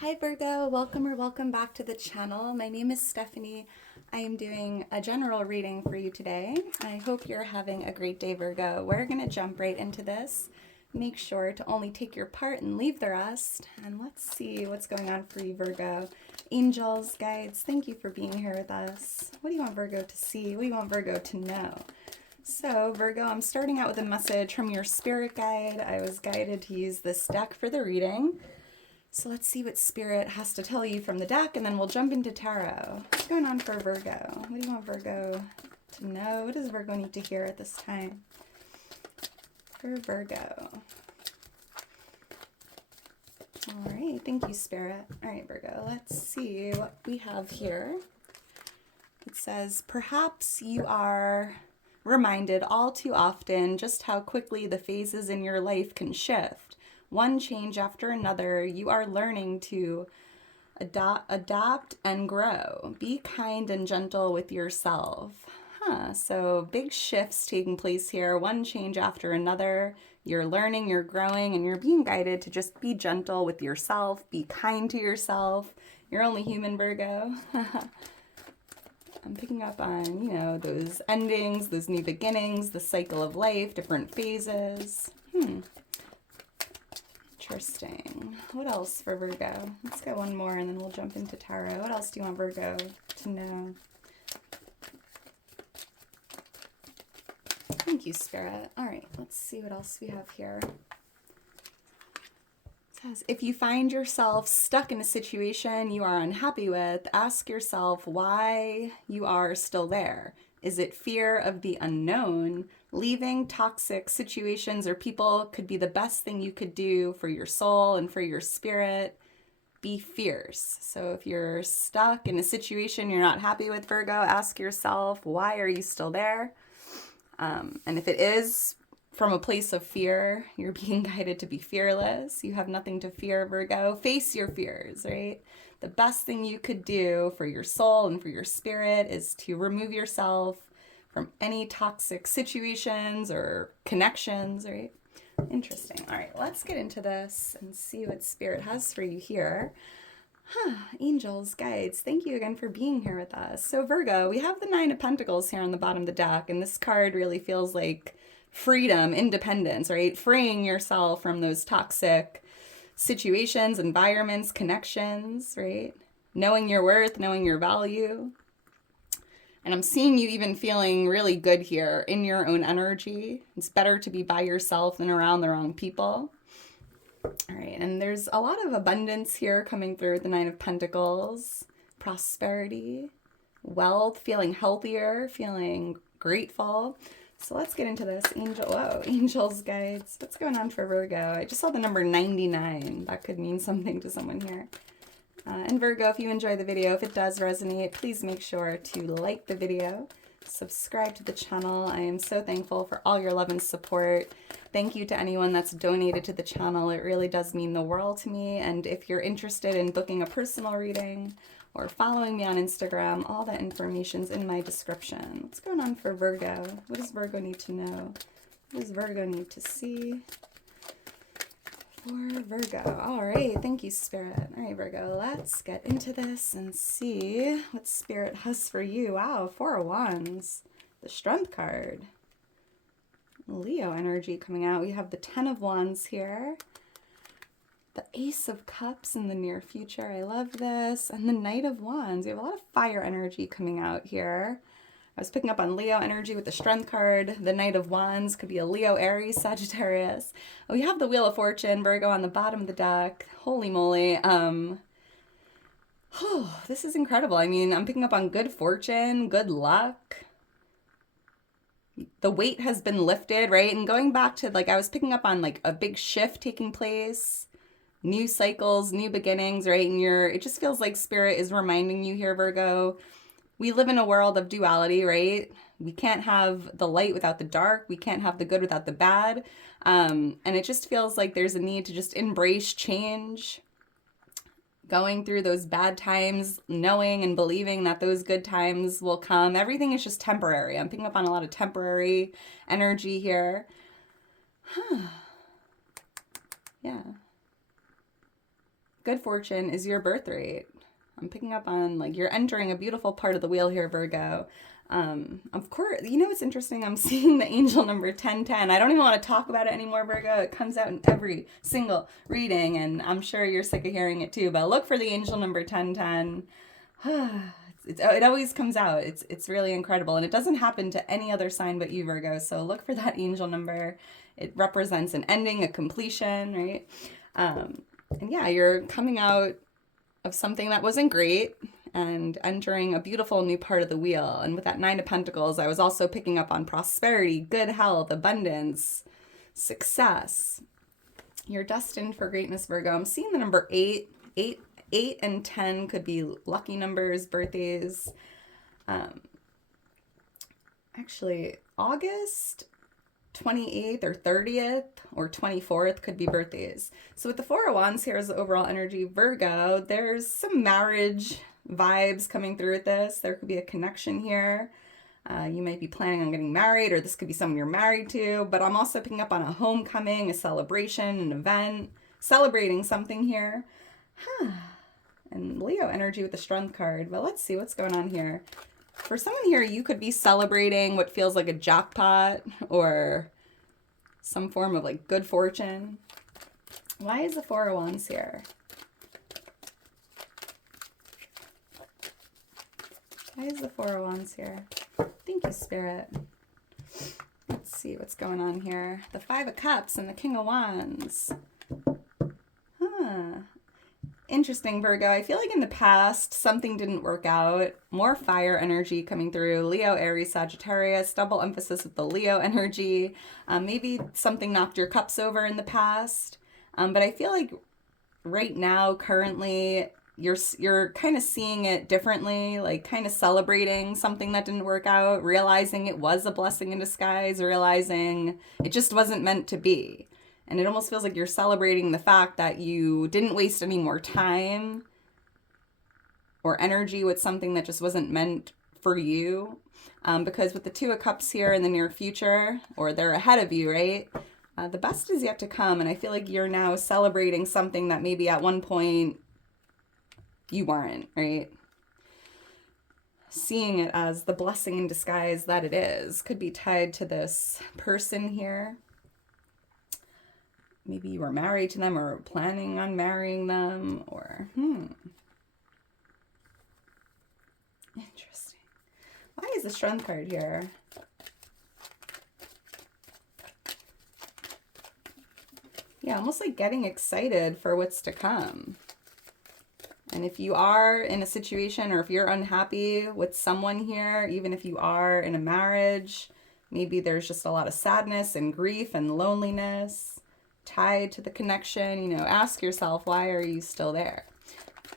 Hi Virgo, welcome or welcome back to the channel. My name is Stephanie. I am doing a general reading for you today. I hope you're having a great day, Virgo. We're going to jump right into this. Make sure to only take your part and leave the rest. And let's see what's going on for you, Virgo. Angels, guides, thank you for being here with us. What do you want Virgo to see? What do you want Virgo to know? So Virgo, I'm starting out with a message from your spirit guide. I was guided to use this deck for the reading. So let's see what Spirit has to tell you from the deck, and then we'll jump into tarot. What's going on for Virgo? What do you want Virgo to know? What does Virgo need to hear at this time? For Virgo. All right, thank you, Spirit. All right, Virgo, let's see what we have here. It says, perhaps you are reminded all too often just how quickly the phases in your life can shift. One change after another, you are learning to adapt and grow. Be kind and gentle with yourself. So big shifts taking place here. One change after another. You're learning, you're growing, and you're being guided to just be gentle with yourself. Be kind to yourself. You're only human, Virgo. I'm picking up on, those endings, those new beginnings, the cycle of life, different phases. Interesting. What else for Virgo? Let's go one more and then we'll jump into tarot. What else do you want Virgo to know? Thank you, Spirit. All right, let's see what else we have here. It says, if you find yourself stuck in a situation you are unhappy with, ask yourself why you are still there. Is it fear of the unknown? Leaving toxic situations or people could be the best thing you could do for your soul and for your spirit. Be fierce. So if you're stuck in a situation you're not happy with, Virgo, ask yourself, why are you still there? And if it is from a place of fear, you're being guided to be fearless. You have nothing to fear, Virgo. Face your fears, right? The best thing you could do for your soul and for your spirit is to remove yourself from any toxic situations or connections, right? Interesting. All right, let's get into this and see what Spirit has for you here. Angels, guides, thank you again for being here with us. So Virgo, we have the Nine of Pentacles here on the bottom of the deck, and this card really feels like freedom, independence, right? Freeing yourself from those toxic situations, environments, connections, right? Knowing your worth, knowing your value. And I'm seeing you even feeling really good here in your own energy. It's better to be by yourself than around the wrong people. All right, and there's a lot of abundance here coming through with the Nine of Pentacles. Prosperity, wealth, feeling healthier, feeling grateful. So let's get into this. Angels, guides. What's going on for Virgo? I just saw the number 99. That could mean something to someone here. And Virgo, if you enjoy the video, if it does resonate, please make sure to like the video, subscribe to the channel. I am so thankful for all your love and support. Thank you to anyone that's donated to the channel. It really does mean the world to me. And if you're interested in booking a personal reading or following me on Instagram, all the information's in my description. What's going on for Virgo? What does Virgo need to know? What does Virgo need to see? For Virgo. All right, thank you, Spirit. All right, Virgo, let's get into this and see what Spirit has for you. Wow, Four of Wands, the Strength card. Leo energy coming out. We have the Ten of Wands here. The Ace of Cups in the near future. I love this. And the Knight of Wands. We have a lot of fire energy coming out here. I was picking up on Leo energy with the Strength card. The Knight of Wands could be a Leo, Aries, Sagittarius. We have the Wheel of Fortune, Virgo, on the bottom of the deck. Holy moly. This is incredible. I mean, I'm picking up on good fortune, good luck. The weight has been lifted, right? And going back to, I was picking up on, a big shift taking place. New cycles, new beginnings, right? And it just feels like Spirit is reminding you here, Virgo. We live in a world of duality, right? We can't have the light without the dark. We can't have the good without the bad. And it just feels like there's a need to just embrace change. Going through those bad times, knowing and believing that those good times will come. Everything is just temporary. I'm picking up on a lot of temporary energy here. Yeah. good fortune is your birth rate. I'm picking up on, like, you're entering a beautiful part of the wheel here, Virgo. Of course, you know what's interesting? I'm seeing the angel number 1010. I don't even want to talk about it anymore, Virgo. It comes out in every single reading, and I'm sure you're sick of hearing it too. But look for the angel number 1010. It always comes out. It's really incredible, and it doesn't happen to any other sign but you, Virgo. So look for that angel number. It represents an ending, a completion, right? And yeah, you're coming out of something that wasn't great and entering a beautiful new part of the wheel. And with that Nine of Pentacles, I was also picking up on prosperity, good health, abundance, success. You're destined for greatness, Virgo. I'm seeing the number 8. 8 and 10 could be lucky numbers, birthdays. Actually, August 28th or 30th or 24th could be birthdays. So with the Four of Wands here as the overall energy, Virgo, there's some marriage vibes coming through with this. There could be a connection here. You might be planning on getting married, or this could be someone you're married to, but I'm also picking up on a homecoming, a celebration, an event, celebrating something here. And Leo energy with the Strength card. But let's see what's going on here. For someone here, you could be celebrating what feels like a jackpot or some form of like good fortune. Why is the Four of Wands here? Why is the Four of Wands here? Thank you, Spirit. Let's see what's going on here. The Five of Cups and the King of Wands. Interesting, Virgo. I feel like in the past, something didn't work out. More fire energy coming through. Leo, Aries, Sagittarius. Double emphasis with the Leo energy. Maybe something knocked your cups over in the past. But I feel like right now, currently, you're kind of seeing it differently, like kind of celebrating something that didn't work out, realizing it was a blessing in disguise, realizing it just wasn't meant to be. And it almost feels like you're celebrating the fact that you didn't waste any more time or energy with something that just wasn't meant for you. Because with the Two of Cups here in the near future, or they're ahead of you, right? The best is yet to come. And I feel like you're now celebrating something that maybe at one point you weren't, right? Seeing it as the blessing in disguise that it is. Could be tied to this person here. Maybe you were married to them or planning on marrying them, or Interesting. Why is the Strength card here? Yeah, almost like getting excited for what's to come. And if you are in a situation, or if you're unhappy with someone here, even if you are in a marriage, maybe there's just a lot of sadness and grief and loneliness tied to the connection. You know, ask yourself, why are you still there?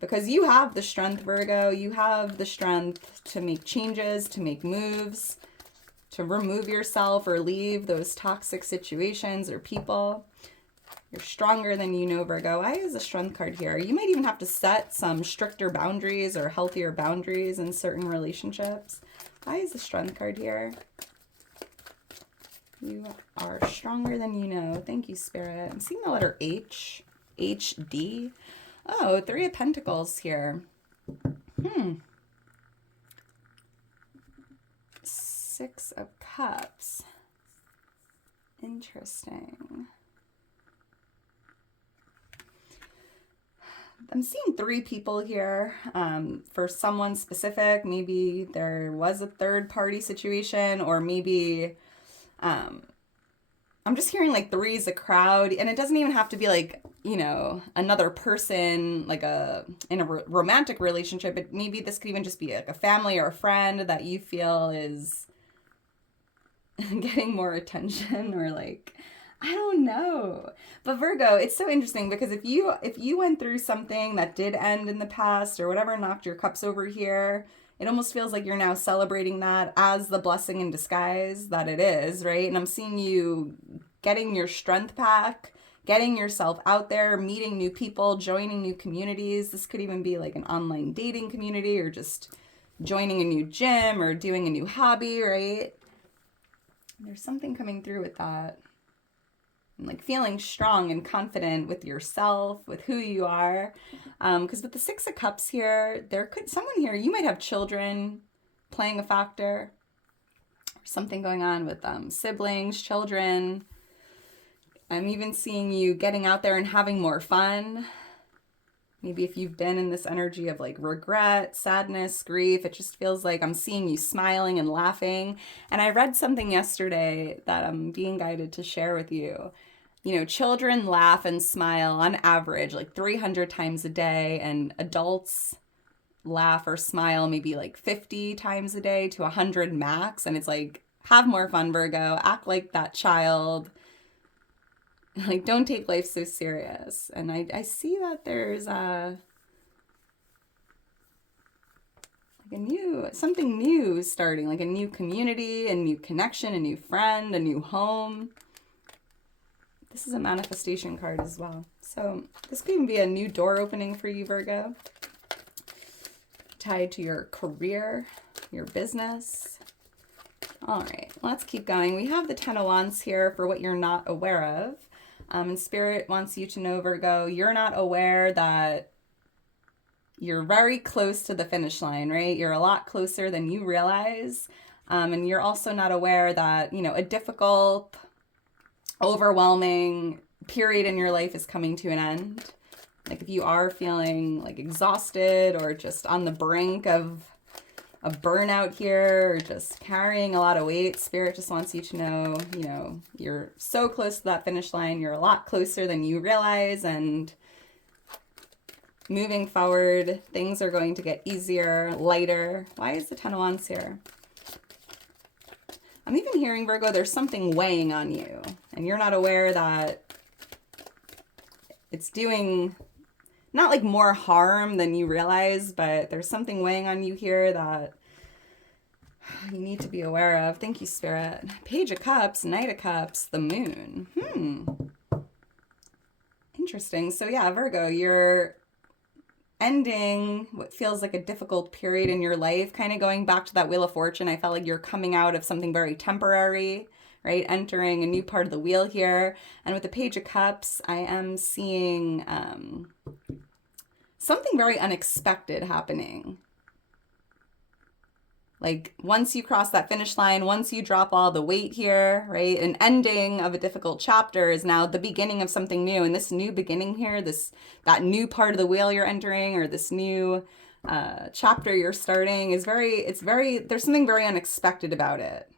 Because you have the strength, Virgo. You have the strength to make changes, to make moves, to remove yourself or leave those toxic situations or people. You're stronger than you know, Virgo. Why is the Strength card here? You might even have to set some stricter boundaries or healthier boundaries in certain relationships. Why is the Strength card here? You are stronger than you know. Thank you, Spirit. I'm seeing the letter H. H-D. Oh, Three of Pentacles here. Six of Cups. Interesting. I'm seeing three people here. For someone specific, maybe there was a third party situation, or maybe I'm just hearing like three is a crowd, and it doesn't even have to be like, you know, another person, like in a romantic relationship. But maybe this could even just be like a family or a friend that you feel is getting more attention, or like, I don't know. But Virgo, it's so interesting because if you went through something that did end in the past, or whatever knocked your cups over here, it almost feels like you're now celebrating that as the blessing in disguise that it is, right? And I'm seeing you getting your strength back, getting yourself out there, meeting new people, joining new communities. This could even be like an online dating community, or just joining a new gym, or doing a new hobby, right? There's something coming through with that. and like feeling strong and confident with yourself, with who you are. Because with the Six of Cups here, someone here, you might have children playing a factor, or something going on with siblings, children. I'm even seeing you getting out there and having more fun. Maybe if you've been in this energy of like regret, sadness, grief, it just feels like I'm seeing you smiling and laughing. And I read something yesterday that I'm being guided to share with you. You know, children laugh and smile on average like 300 times a day, and adults laugh or smile maybe like 50 times a day to 100 max. And it's like, have more fun, Virgo. Act like that child. Like, don't take life so serious. And I see that there's something new starting, like a new community, a new connection, a new friend, a new home. This is a manifestation card as well. So this could even be a new door opening for you, Virgo, tied to your career, your business. All right, let's keep going. We have the Ten of Wands here for what you're not aware of. And Spirit wants you to know, Virgo, you're not aware that you're very close to the finish line, right? You're a lot closer than you realize. And you're also not aware that, you know, a difficult, overwhelming period in your life is coming to an end. Like if you are feeling like exhausted or just on the brink of a burnout here, or just carrying a lot of weight, Spirit just wants you to know, you know, you're so close to that finish line. You're a lot closer than you realize, and moving forward, things are going to get easier, lighter. Why is the Ten of Wands here? I'm even hearing, Virgo, there's something weighing on you, and you're not aware that it's doing not like more harm than you realize, but there's something weighing on you here that you need to be aware of. Thank you, Spirit. Page of Cups, Knight of Cups, the Moon. Interesting. So yeah, Virgo, you're ending what feels like a difficult period in your life, kind of going back to that Wheel of Fortune. I felt like you're coming out of something very temporary, right? Entering a new part of the wheel here. And with the Page of Cups, I am seeing something very unexpected happening. Like once you cross that finish line, once you drop all the weight here, right? An ending of a difficult chapter is now the beginning of something new. And this new beginning here, that new part of the wheel you're entering, or this new chapter you're starting is there's something very unexpected about it.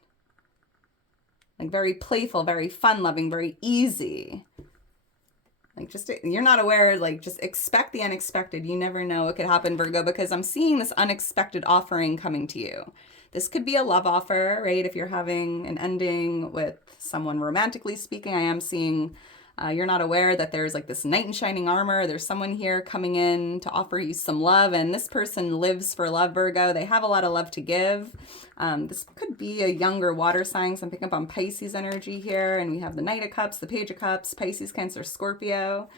Like very playful, very fun-loving, very easy. Like just, you're not aware, like just expect the unexpected. You never know what could happen, Virgo, because I'm seeing this unexpected offering coming to you. This could be a love offer, right? If you're having an ending with someone romantically speaking, I am seeing you're not aware that there's like this knight in shining armor. There's someone here coming in to offer you some love, and this person lives for love, Virgo. They have a lot of love to give. This could be a younger water sign, so I'm picking up on Pisces energy here, and we have the Knight of Cups, the Page of Cups, Pisces, Cancer, Scorpio.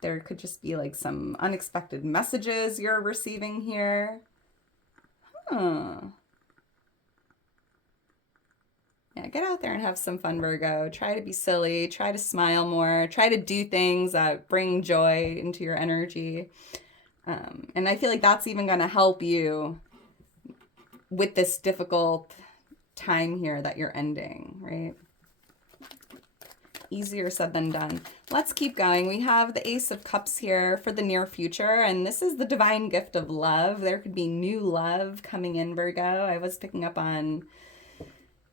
There could just be like some unexpected messages you're receiving here. Yeah, get out there and have some fun, Virgo. Try to be silly. Try to smile more. Try to do things that bring joy into your energy. And I feel like that's even going to help you with this difficult time here that you're ending, right? Easier said than done. Let's keep going. We have the Ace of Cups here for the near future, and this is the divine gift of love. There could be new love coming in, Virgo. I was picking up on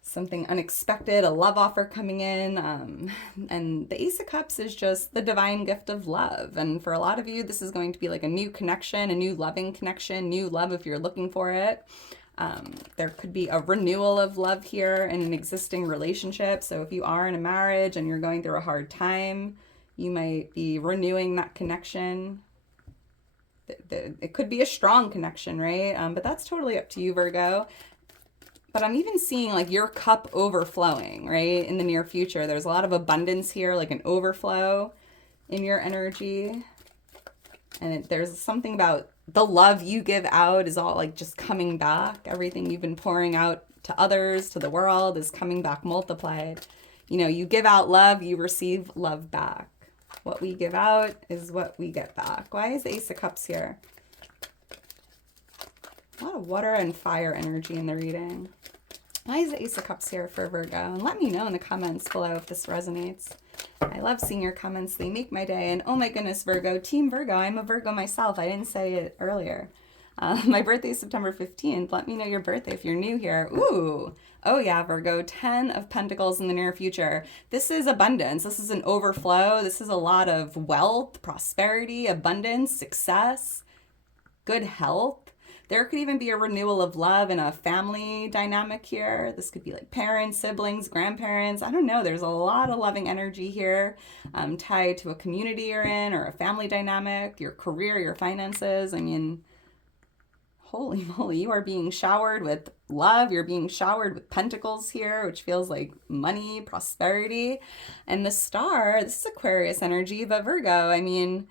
something unexpected, a love offer coming in. And the Ace of Cups is just the divine gift of love. And for a lot of you, this is going to be like a new connection, a new loving connection, new love if you're looking for it. There could be a renewal of love here in an existing relationship. So if you are in a marriage and you're going through a hard time, you might be renewing that connection. It could be a strong connection, right? But that's totally up to you, Virgo. But I'm even seeing like your cup overflowing, right? In the near future, there's a lot of abundance here, like an overflow in your energy. And there's something about the love you give out is all like just coming back. Everything you've been pouring out to others, to the world, is coming back multiplied. You know, you give out love, you receive love back. What we give out is what we get back. Why is the Ace of Cups here? A lot of water and fire energy in the reading. Why is the Ace of Cups here for Virgo? And let me know in the comments below if this resonates. I love seeing your comments. They make my day. And oh my goodness, Virgo, Team Virgo. I'm a Virgo myself. I didn't say it earlier. My birthday is September 15th. Let me know your birthday if you're new here. Ooh. Oh yeah, Virgo, 10 of Pentacles in the near future. This is abundance. This is an overflow. This is a lot of wealth, prosperity, abundance, success, good health. There could even be a renewal of love in a family dynamic here. This could be like parents, siblings, grandparents. I don't know. There's a lot of loving energy here tied to a community you're in or a family dynamic, your career, your finances. I mean, holy moly, you are being showered with love. You're being showered with pentacles here, which feels like money, prosperity. And the star, this is Aquarius energy, but Virgo, I mean,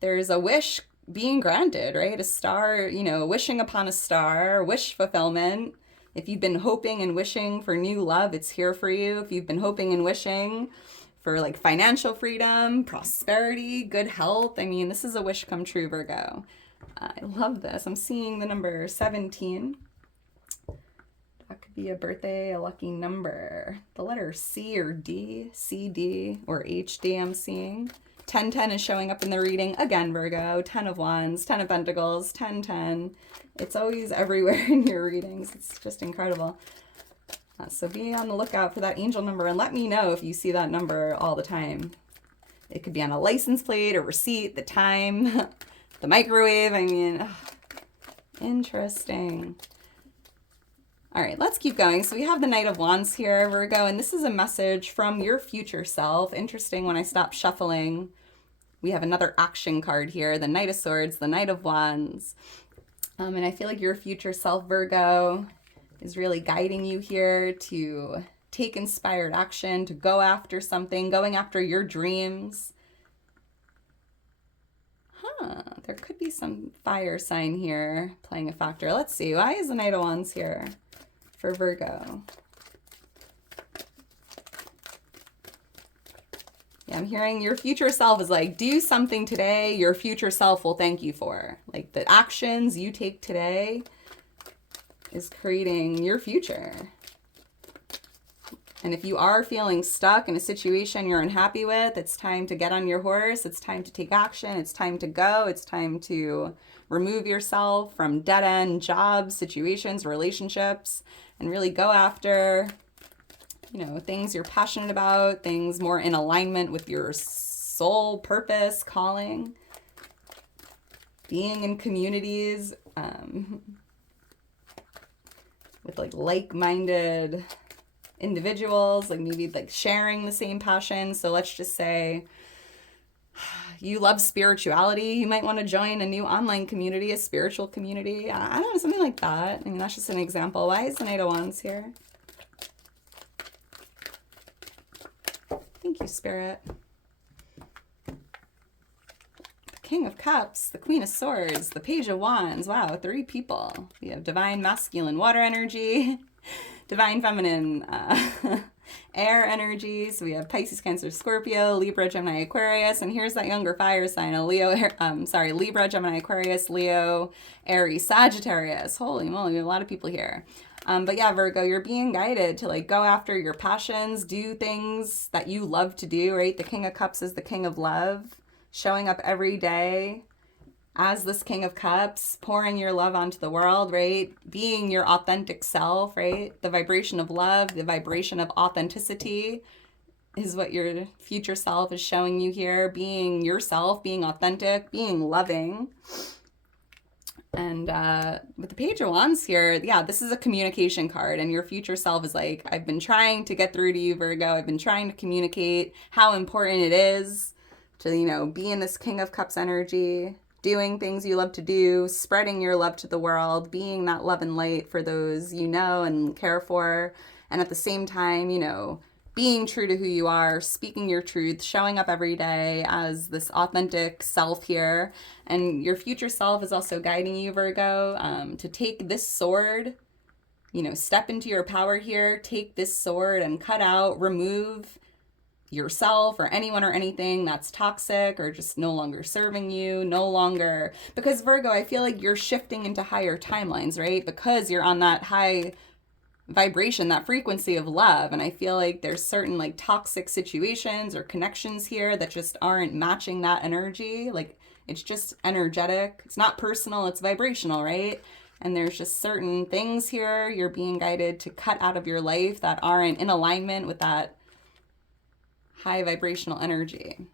there's a wish being granted, right? A star, you know, wishing upon a star, wish fulfillment. If you've been hoping and wishing for new love, it's here for you. If you've been hoping and wishing for like financial freedom, prosperity, good health, I mean, this is a wish come true, Virgo. I love this. I'm seeing the number 17. That could be a birthday, a lucky number. The letter C or D, C, D, or H, D I'm seeing. 1010 is showing up in the reading. Again, Virgo, 10 of Wands, 10 of Pentacles, 1010. It's always everywhere in your readings. It's just incredible. So be on the lookout for that angel number and let me know if you see that number all the time. It could be on a license plate, a receipt, the time, the microwave. I mean, interesting. All right, let's keep going. So we have the Knight of Wands here, Virgo, and this is a message from your future self. Interesting, when I stop shuffling, we have another action card here, the Knight of Swords, the Knight of Wands. And I feel like your future self, Virgo, is really guiding you here to take inspired action, to go after something, going after your dreams. There could be some fire sign here playing a factor. Let's see, why is the Knight of Wands here for Virgo? Yeah, I'm hearing your future self is like, do something today your future self will thank you for. Like the actions you take today is creating your future. And if you are feeling stuck in a situation you're unhappy with, it's time to get on your horse. It's time to take action. It's time to go. It's time to remove yourself from dead-end jobs, situations, relationships, and really go after, you know, things you're passionate about, things more in alignment with your soul, purpose, calling, being in communities with like-minded individuals, like maybe like sharing the same passion. So let's just say you love spirituality. You might want to join a new online community, a spiritual community. I don't know, something like that. I mean, that's just an example. Why is the Knight of Wands here? Thank you, Spirit. The King of Cups, the Queen of Swords, the Page of Wands. Wow, 3 people. We have divine masculine water energy, divine feminine air energy. So we have Pisces, Cancer, Scorpio, Libra, Gemini, Aquarius, and here's that younger fire sign, a Libra, Gemini, Aquarius, Leo, Aries, Sagittarius. Holy moly, we have a lot of people here. But yeah, Virgo, you're being guided to like go after your passions, do things that you love to do, right? The King of Cups is the King of Love, showing up every day as this King of Cups, pouring your love onto the world, right? Being your authentic self, right? The vibration of love, the vibration of authenticity is what your future self is showing you here. Being yourself, being authentic, being loving. And with the Page of Wands here, yeah, this is a communication card, and your future self is like, I've been trying to get through to you, Virgo. I've been trying to communicate how important it is to, you know, be in this King of Cups energy, doing things you love to do, spreading your love to the world, being that love and light for those you know and care for, and at the same time, you know, being true to who you are, speaking your truth, showing up every day as this authentic self here. And your future self is also guiding you, Virgo, to take this sword, step into your power here, take this sword and cut out, remove yourself or anyone or anything that's toxic or just no longer serving you, no longer, because Virgo, I feel like you're shifting into higher timelines, right? Because you're on that high vibration, that frequency of love. And I feel like there's certain like toxic situations or connections here that just aren't matching that energy. Like it's just energetic. It's not personal, it's vibrational, right? And there's just certain things here you're being guided to cut out of your life that aren't in alignment with that high vibrational energy.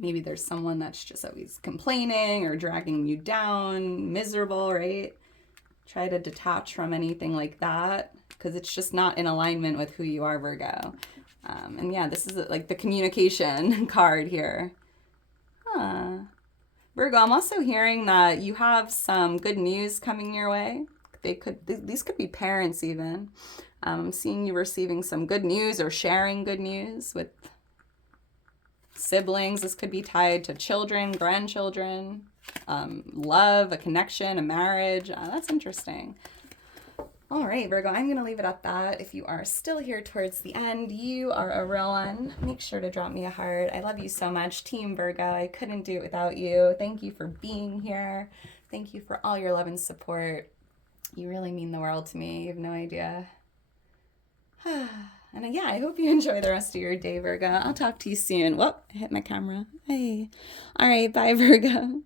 Maybe there's someone that's just always complaining or dragging you down, miserable, right? Try to detach from anything like that because it's just not in alignment with who you are, Virgo. And yeah, this is like the communication card here. Virgo, I'm also hearing that you have some good news coming your way. These could be parents even. I'm seeing you receiving some good news or sharing good news with siblings. This could be tied to children, grandchildren, love, a connection, a marriage. That's interesting. All right, Virgo, I'm going to leave it at that. If you are still here towards the end, you are a real one. Make sure to drop me a heart. I love you so much, Team Virgo. I couldn't do it without you. Thank you for being here. Thank you for all your love and support. You really mean the world to me. You have no idea. And yeah, I hope you enjoy the rest of your day, Virgo. I'll talk to you soon. Whoop, I hit my camera. Hey. All right, bye, Virgo.